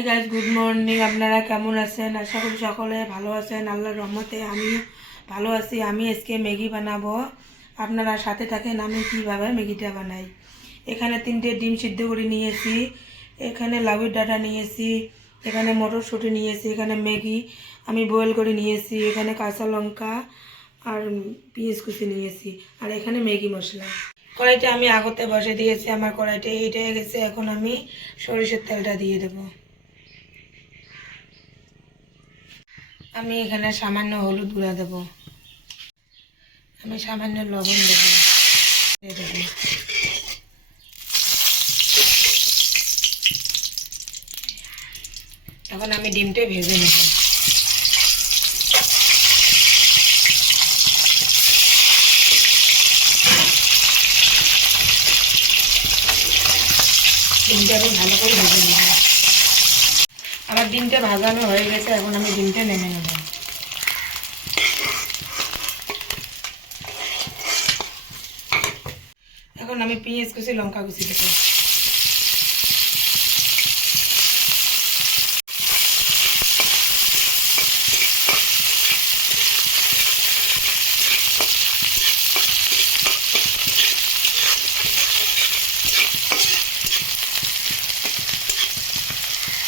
Hi guys, good morning. আপনারা কেমন আছেন? আশা করি সকলে ভালো আছেন। আল্লাহর রহমতে আমি ভালো আছি। আমি আজকে ম্যাগি বানাবো, আপনারা সাথে থাকেন আমি কিভাবে ম্যাগিটা বানাই। এখানে 3টে ডিম সিদ্ধ করে নিয়েছি, এখানে লাউয়ের ডাঁটা নিয়েছি, এখানে মটরশুঁটি নিয়েছি, এখানে ম্যাগি আমি বয়েল করে নিয়েছি, এখানে কাঁচা লঙ্কা আর পেঁয়াজ কুচি নিয়েছি, আর এখানে ম্যাগি মশলা। কড়াইটা আমি আগতে বসে দিয়েছি, আমার কড়াইটা এইটা হয়ে গেছে। এখন আমি সরিষার তেলটা দিয়ে দেবো। আমি এখানে সামান্য হলুদ গুঁড়া দেব, আমি সামান্য লবণ দেব। এখন আমি ডিমটা ভেজে নেব। ডিমটা আমি ভালো করে ভেজে নেব। আমার ডিমটা ভাজানো হয়ে গেছে, এখন আমি ডিমটা নেমে নেব। এখন আমি পেঁয়াজ কুচি লঙ্কা কুচি দেবো।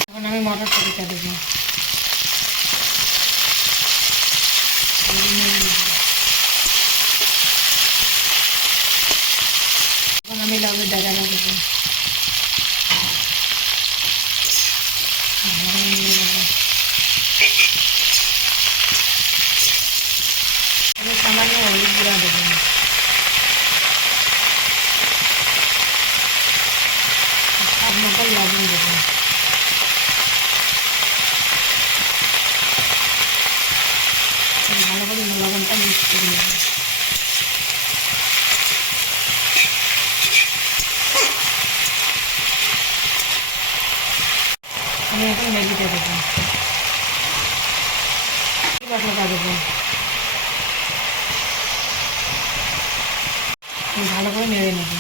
এখন আমি মটরশুঁটিটা দেবো। এখন আমি লাউয়ের ডাঁটা দেবো। আমি সামান্য হলুদ গুঁড়া দেবো। স্বাদ মতো লবণ দেবো। ভালো করে লবণটা মিক্স করে নেব। আমি এখন ম্যাগিটা দেবো, মশলাটা দেবো। ভালো করে নেড়ে নেব।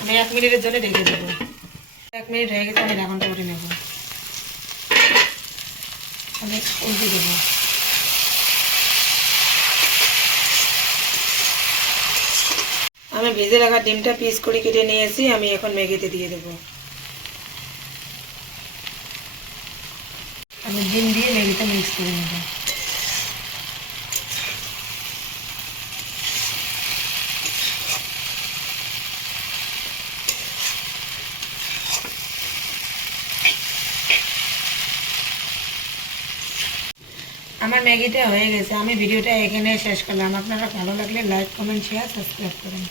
আমি 1 মিনিটের জন্য ঢেকে দেবো। 1 মিনিট হয়ে গেছে, আমি ঢাকনটা উঠে নেব। আমি উল্টে দেবো। আমি ভেজে রাখা ডিমটা পিস করে কেটে নিয়েছি, আমি এখন ম্যাগিতে দিয়ে দেবো। আমি ডিম দিয়ে ম্যাগিটা মিক্স করে নেব। আমার ম্যাগিটা হয়ে গেছে। আমি ভিডিওটা এখানে শেষ করলাম। আপনারা ভালো লাগলে লাইক, কমেন্ট, শেয়ার, সাবস্ক্রাইব করুন।